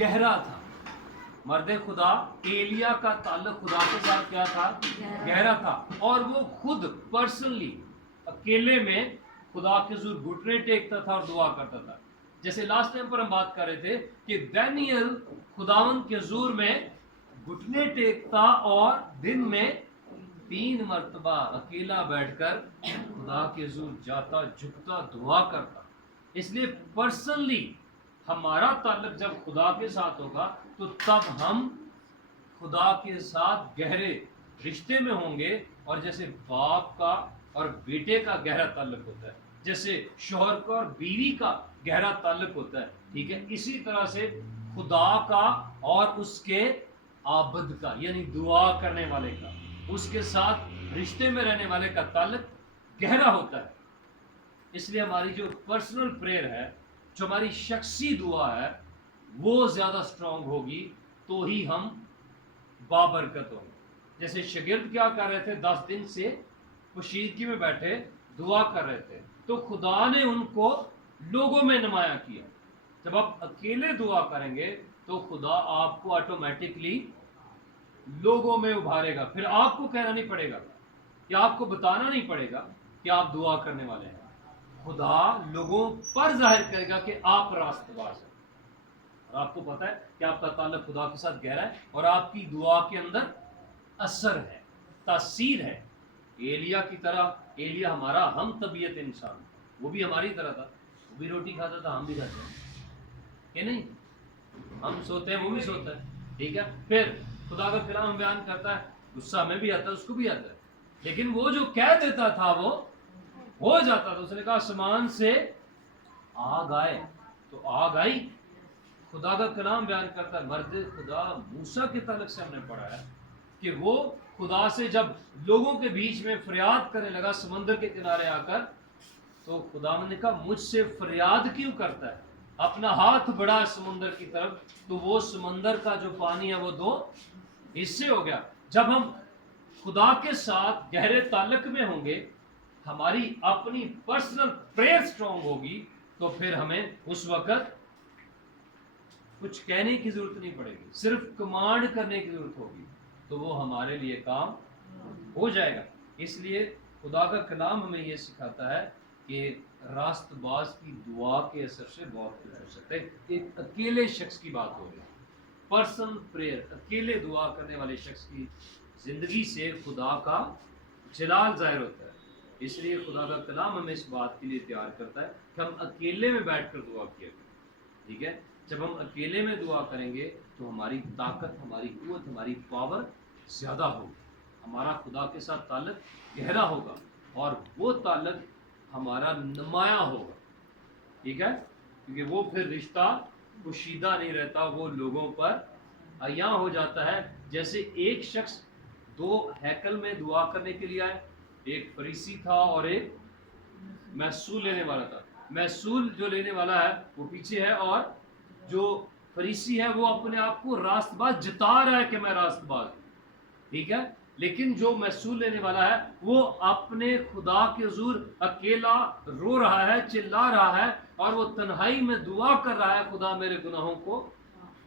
گہرا تھا. مرد خدا ایلیا کا تعلق خدا کے ساتھ کیا تھا؟ گہرا تھا. اور وہ خود پرسنلی اکیلے میں خدا کے حضور گھٹنے ٹیکتا تھا اور دعا کرتا تھا. جیسے لاسٹ ٹائم پر ہم بات کر رہے تھے کہ دانیل خداوند کے حضور میں گھٹنے ٹیکتا اور دن میں 3 مرتبہ اکیلا بیٹھ کر خدا کے حضور جاتا، جھکتا، دعا کرتا. اس لیے پرسنلی ہمارا تعلق جب خدا کے ساتھ ہوگا تو تب ہم خدا کے ساتھ گہرے رشتے میں ہوں گے. اور جیسے باپ کا اور بیٹے کا گہرا تعلق ہوتا ہے، جیسے شوہر کا اور بیوی کا گہرا تعلق ہوتا ہے، ٹھیک ہے، اسی طرح سے خدا کا اور اس کے عابد کا، یعنی دعا کرنے والے کا، اس کے ساتھ رشتے میں رہنے والے کا تعلق گہرا ہوتا ہے. اس لیے ہماری جو پرسنل پریئر ہے، جو ہماری شخصی دعا ہے، وہ زیادہ اسٹرانگ ہوگی تو ہی ہم بابرکت ہوں گے. جیسے شاگرد کیا کر رہے تھے، 10 دن سے پوشیدگی میں بیٹھے دعا کر رہے تھے، تو خدا نے ان کو لوگوں میں نمایاں کیا. جب آپ اکیلے دعا کریں گے تو خدا آپ کو آٹومیٹکلی لوگوں میں ابھارے گا. پھر آپ کو کہنا نہیں پڑے گا یا آپ کو بتانا نہیں پڑے گا کہ آپ دعا کرنے والے ہیں. خدا لوگوں پر ظاہر کرے گا کہ آپ راست باز ہیں. اور آپ کو پتا ہے کہ آپ کا تعلق خدا کے ساتھ گہرا ہے اور آپ کی دعا کے اندر اثر ہے، تاثیر ہے. ایلیا کی طرح، ایلیا ہمارا ہم طبیعت انسان، وہ بھی ہماری طرح تھا، وہ بھی روٹی کھاتا تھا، ہم بھی کھاتے ہیں کہ نہیں؟ ہم سوتے ہیں، وہ بھی سوتا ہے، ٹھیک ہے. پھر خدا کا کلام بیان کرتا ہے، غصہ ہمیں بھی آتا ہے، اس کو بھی آتا ہے، لیکن وہ جو کہہ دیتا تھا وہ ہو جاتا تھا. اس نے کہا آسمان سے آگ آئے تو آگ آئی. خدا کا کلام بیان کرتا ہے، مرد خدا موسیٰ کے تعلق سے ہم نے پڑھا ہے کہ وہ خدا سے جب لوگوں کے بیچ میں فریاد کرنے لگا سمندر کے کنارے آ کر، تو خدا نے کہا مجھ سے فریاد کیوں کرتا ہے؟ اپنا ہاتھ بڑھا سمندر کی طرف، تو وہ سمندر کا جو پانی ہے وہ 2 حصے ہو گیا. جب ہم خدا کے ساتھ گہرے تعلق میں ہوں گے، ہماری اپنی پرسنل پریئر سٹرونگ ہوگی، تو پھر ہمیں اس وقت کچھ کہنے کی ضرورت نہیں پڑے گی، صرف کمانڈ کرنے کی ضرورت ہوگی، تو وہ ہمارے لیے کام ہو جائے گا. اس لیے خدا کا کلام ہمیں یہ سکھاتا ہے کہ راست باز کی دعا کے اثر سے بہت کچھ ہو سکتا ہے. ایک اکیلے شخص کی بات ہو رہی ہے، پرسنل پریئر، اکیلے دعا کرنے والے شخص کی زندگی سے خدا کا جلال ظاہر ہوتا ہے. اس لیے خدا کا کلام ہمیں اس بات کے لیے تیار کرتا ہے کہ ہم اکیلے میں بیٹھ کر دعا کیا کریں، ٹھیک ہے. جب ہم اکیلے میں دعا کریں گے تو ہماری طاقت، ہماری قوت، ہماری پاور زیادہ ہوگی، ہمارا خدا کے ساتھ تعلق گہرا ہوگا اور وہ تعلق ہمارا نمایاں ہوگا، ٹھیک ہے، کیونکہ وہ پھر رشتہ پوشیدہ نہیں رہتا، وہ لوگوں پر عیاں ہو جاتا ہے. جیسے ایک شخص 2 ہیکل میں دعا کرنے کے لیے آئے، ایک فریسی تھا اور ایک محصول لینے والا تھا. محصول جو لینے والا ہے وہ پیچھے ہے، اور جو فریسی ہے وہ اپنے آپ کو راست باز جتا رہا ہے کہ میں راست باز ہوں، ٹھیک ہے. لیکن جو محصول لینے والا ہے وہ اپنے خدا کے حضور اکیلا رو رہا ہے، چلا رہا ہے، اور وہ تنہائی میں دعا کر رہا ہے خدا میرے گناہوں کو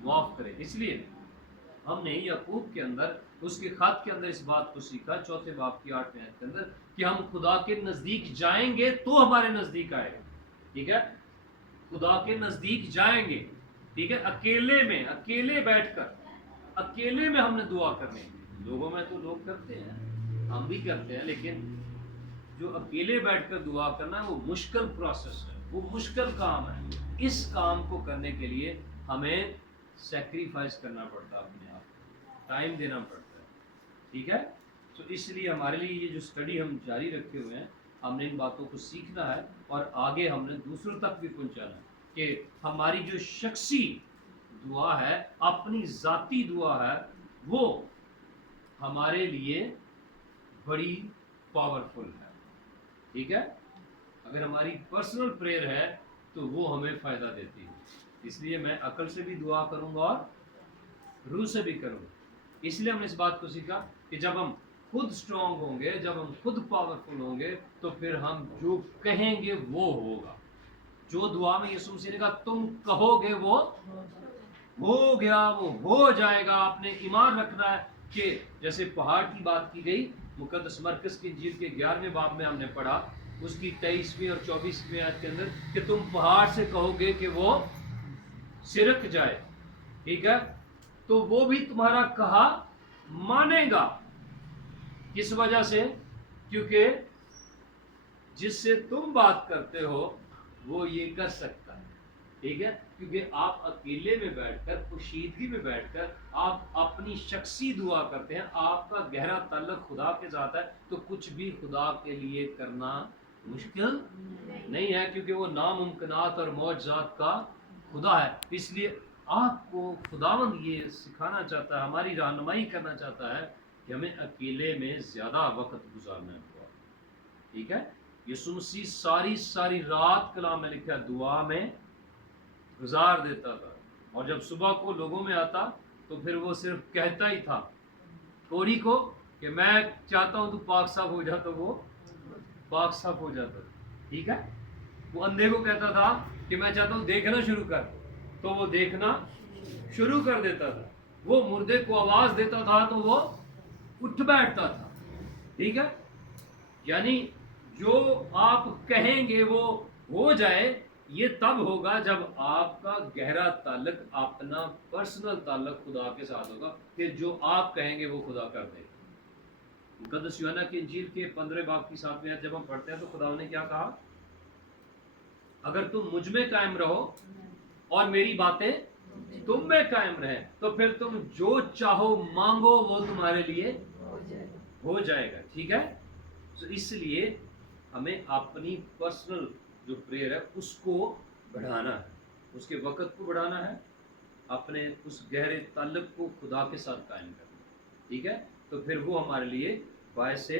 معاف کرے. اس لیے ہم نے یعقوب کے اندر، اس کے خط کے اندر اس بات کو سیکھا 4 باب کی 8ویں آیت کے اندر کہ ہم خدا کے نزدیک جائیں گے تو ہمارے نزدیک آئے گا، ٹھیک ہے. خدا کے نزدیک جائیں گے، ٹھیک ہے، اکیلے میں، اکیلے بیٹھ کر، اکیلے میں ہم نے دعا کرنی. لوگوں میں تو لوگ کرتے ہیں، ہم بھی کرتے ہیں، لیکن جو اکیلے بیٹھ کر دعا کرنا ہے وہ مشکل پروسیس ہے، وہ مشکل کام ہے. اس کام کو کرنے کے لیے ہمیں سیکریفائس کرنا پڑتا ہے، اپنے آپ کو ٹائم دینا پڑتا ہے، ٹھیک ہے. تو اس لیے ہمارے لیے یہ جو اسٹڈی ہم جاری رکھے ہوئے ہیں، ہم نے ان باتوں کو سیکھنا ہے اور آگے ہم نے دوسروں تک بھی پہنچانا ہے کہ ہماری جو شخصی دعا ہے، اپنی ذاتی دعا ہے، وہ ہمارے لیے بڑی پاورفل ہے، ٹھیک ہے. اگر ہماری پرسنل پریئر ہے تو وہ ہمیں فائدہ دیتی ہے. اس لیے میں عقل سے بھی دعا کروں گا اور روح سے بھی کروں گا. اس لیے ہم نے اس بات کو سیکھا کہ جب ہم خود اسٹرانگ ہوں گے، جب ہم خود پاورفل ہوں گے، تو پھر ہم جو کہیں گے وہ ہوگا. جو دعا میں یسوع مسیح نے کہا تم کہو گے وہ ہو گیا وہ ہو جائے گا. آپ نے ایمان رکھنا ہے کہ جیسے پہاڑ کی بات کی گئی مقدس مرکز کی انجیل کے 11ویں باب میں ہم نے پڑھا اس کی 23ویں اور 24ویں آیت کے اندر کہ تم پہاڑ سے کہو گے کہ وہ سرک جائے, ٹھیک ہے, تو وہ بھی تمہارا کہا مانے گا. کس وجہ سے؟ کیونکہ جس سے تم بات کرتے ہو وہ یہ کر سکتا ہے, ٹھیک ہے, کیونکہ آپ اکیلے میں بیٹھ کر پوشیدگی میں بیٹھ کر آپ اپنی شخصی دعا کرتے ہیں, آپ کا گہرا تعلق خدا کے ساتھ ہے, تو کچھ بھی خدا کے لیے کرنا مشکل نہیں ہے, کیونکہ وہ ناممکنات اور معجزات کا خدا ہے. اس لیے آپ کو خداوند یہ سکھانا چاہتا ہے, ہماری رہنمائی کرنا چاہتا ہے کہ ہمیں اکیلے میں زیادہ وقت گزارنا ہے, ٹھیک ہے. یسوع مسیح ساری رات کلام میں لکھا دعا میں گزار دیتا تھا, اور جب صبح کو لوگوں میں آتا تو پھر وہ صرف کہتا ہی تھا کوری کو کہ میں چاہتا ہوں تو پاک صاف ہو جا, تو وہ پاک صاف ہو جاتا, ٹھیک ہے. وہ اندھے کو کہتا تھا کہ میں چاہتا ہوں دیکھنا شروع کر, تو وہ دیکھنا شروع کر دیتا تھا. وہ مردے کو آواز دیتا تھا تو وہ اٹھ بیٹھتا تھا, ٹھیک ہے. یعنی جو آپ کہیں گے وہ ہو جائے, یہ تب ہوگا جب آپ کا گہرا تعلق, اپنا پرسنل تعلق خدا کے ساتھ ہوگا, کہ جو آپ کہیں گے وہ خدا کر دے گا. مقدس یوحنا کی انجیل کے 15 باب کی 7ویں آیت جب ہم پڑھتے ہیں تو خدا نے کیا کہا, اگر تم مجھ میں قائم رہو اور میری باتیں تم میں قائم رہیں تو پھر تم جو چاہو مانگو وہ تمہارے لیے ہو جائے گا, ٹھیک ہے. تو اس لیے ہمیں اپنی پرسنل جو پریئر ہے اس کو بڑھانا ہے, اس کے وقت کو بڑھانا ہے, اپنے اس گہرے تعلق کو خدا کے ساتھ قائم کرنا, ٹھیک ہے. تو پھر وہ ہمارے لیے باعث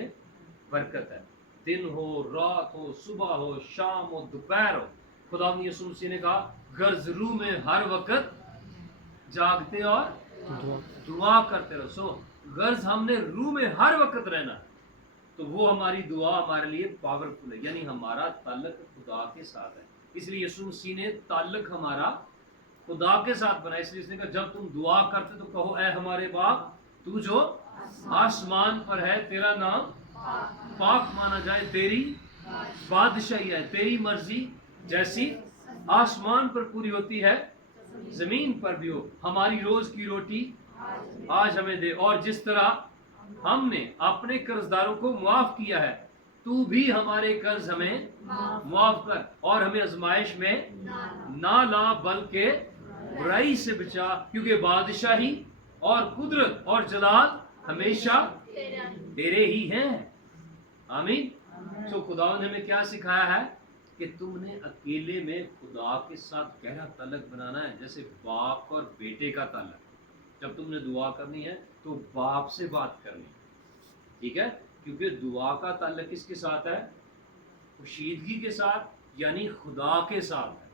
برکت ہے. دن ہو, رات ہو, صبح ہو, شام ہو, دوپہر ہو, خدا نے یسوع مسیح نے کہا غرض روح میں ہر وقت جاگتے اور دعا کرتے رہو. سو غرض ہم نے روح میں ہر وقت رہنا, تو وہ ہماری دعا ہمارے لیے پاورفل ہے, یعنی ہمارا تعلق خدا کے ساتھ ہے. اس لیے یسوع مسیح نے تعلق ہمارا خدا کے ساتھ بنا, اس لیے اس نے کہا جب تم دعا کرتے تو کہو اے ہمارے باپ تو جو آسمان پر ہے, تیرا نام پاک مانا جائے, تیری بادشاہی ہے, تیری مرضی جیسی آسمان پر پوری ہوتی ہے زمین پر بھی ہو. ہماری روز کی روٹی آج ہمیں دے, اور جس طرح ہم نے اپنے قرض داروں کو معاف کیا ہے تو بھی ہمارے قرض ہمیں معاف کر, اور ہمیں آزمائش میں نہ لا بلکہ برائی سے بچا, کیونکہ بادشاہی اور قدرت اور جلال ہمیشہ تیرے ہی ہیں. آمین. تو خدا نے ہمیں کیا سکھایا ہے کہ تم نے اکیلے میں خدا کے ساتھ گہرا تعلق بنانا ہے, جیسے باپ اور بیٹے کا تعلق. جب تم نے دعا کرنی ہے تو باپ سے بات کرنی ہے, ٹھیک ہے, کیونکہ دعا کا تعلق کس کے ساتھ ہے؟ پوشیدگی کے ساتھ, یعنی خدا کے ساتھ ہے.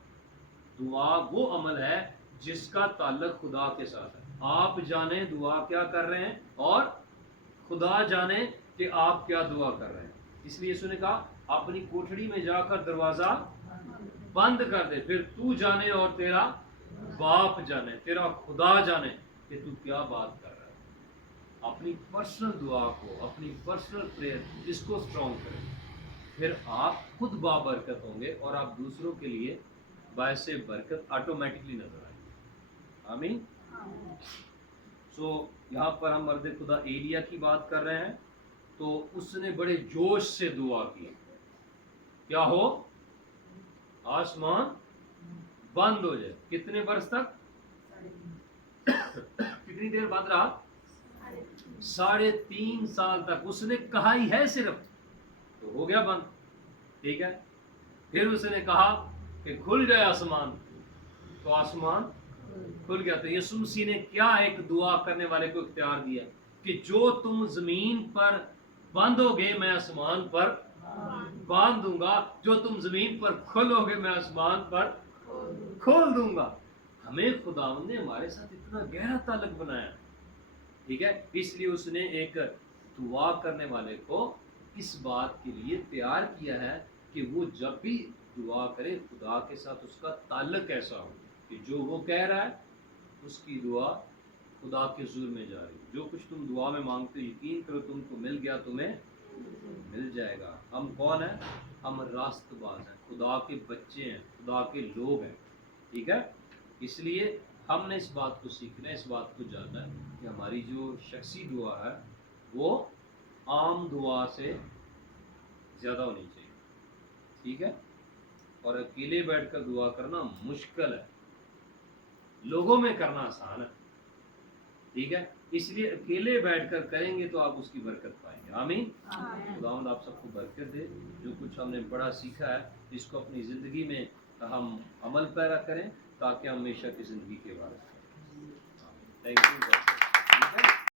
دعا وہ عمل ہے جس کا تعلق خدا کے ساتھ ہے. آپ جانیں دعا کیا کر رہے ہیں اور خدا جانے کہ آپ کیا دعا کر رہے ہیں. اس لیے یسوع نے کہا اپنی کوٹھڑی میں جا کر دروازہ بند کر دے, پھر تو جانے اور تیرا باپ جانے, تیرا خدا جانے کہ تو کیا بات کر رہا ہے. اپنی پرسنل دعا کو, اپنی پرسنل پریئر اس کو اسٹرانگ کریں, پھر آپ خود بابرکت ہوں گے اور آپ دوسروں کے لیے باعث برکت آٹومیٹکلی نظر آئے. آمین. سو یہاں پر ہم مرد خدا ایلیا کی بات کر رہے ہیں, تو اس نے بڑے جوش سے دعا کی, کیا ہو آسمان بند ہو جائے. کتنے برس تک, کتنی دیر بعد رہا, 3.5 سال تک. اس نے کہا ہی ہے صرف, تو ہو گیا بند, ٹھیک ہے. پھر اس نے کہا کہ کھل جائے آسمان, تو آسمان کھل گیا. تو یسوع مسیح نے کیا ایک دعا کرنے والے کو اختیار دیا کہ جو تم زمین پر بند ہوگے میں آسمان پر باندھ دوں گا, جو تم زمین پر کھولو گے میں آسمان پر کھول دوں گا. ہمیں خداوند نے ہمارے ساتھ اتنا گہرا تعلق بنایا, ٹھیک ہے. اس لیے اس نے ایک دعا کرنے والے کو اس بات کے لیے تیار کیا ہے کہ وہ جب بھی دعا کرے خدا کے ساتھ اس کا تعلق ایسا ہو کہ جو وہ کہہ رہا ہے اس کی دعا خدا کے حضور میں جا رہی ہے. جو کچھ تم دعا میں مانگتے ہو یقین کرو تم کو مل گیا, تمہیں مل جائے گا. ہم کون ہیں؟ ہم راست باز ہیں, خدا کے بچے ہیں, خدا کے لوگ ہیں. ٹھیک ہے, اس لیے ہم نے اس بات کو سیکھنا ہے, اس بات کو جاننا ہے کہ ہماری جو شخصی دعا ہے وہ عام دعا سے زیادہ ہونی چاہیے. ٹھیک ہے, اور اکیلے بیٹھ کر دعا کرنا مشکل ہے, لوگوں میں کرنا آسان ہے. ٹھیک ہے, اس لیے اکیلے بیٹھ کر کریں گے تو آپ اس کی برکت پائیں گے. آمین. خداوند آپ سب کو برکت دے. جو کچھ ہم نے بڑا سیکھا ہے اس کو اپنی زندگی میں ہم عمل پیرا کریں تاکہ ہم ہمیشہ کی زندگی کے بارے میں. Thank you.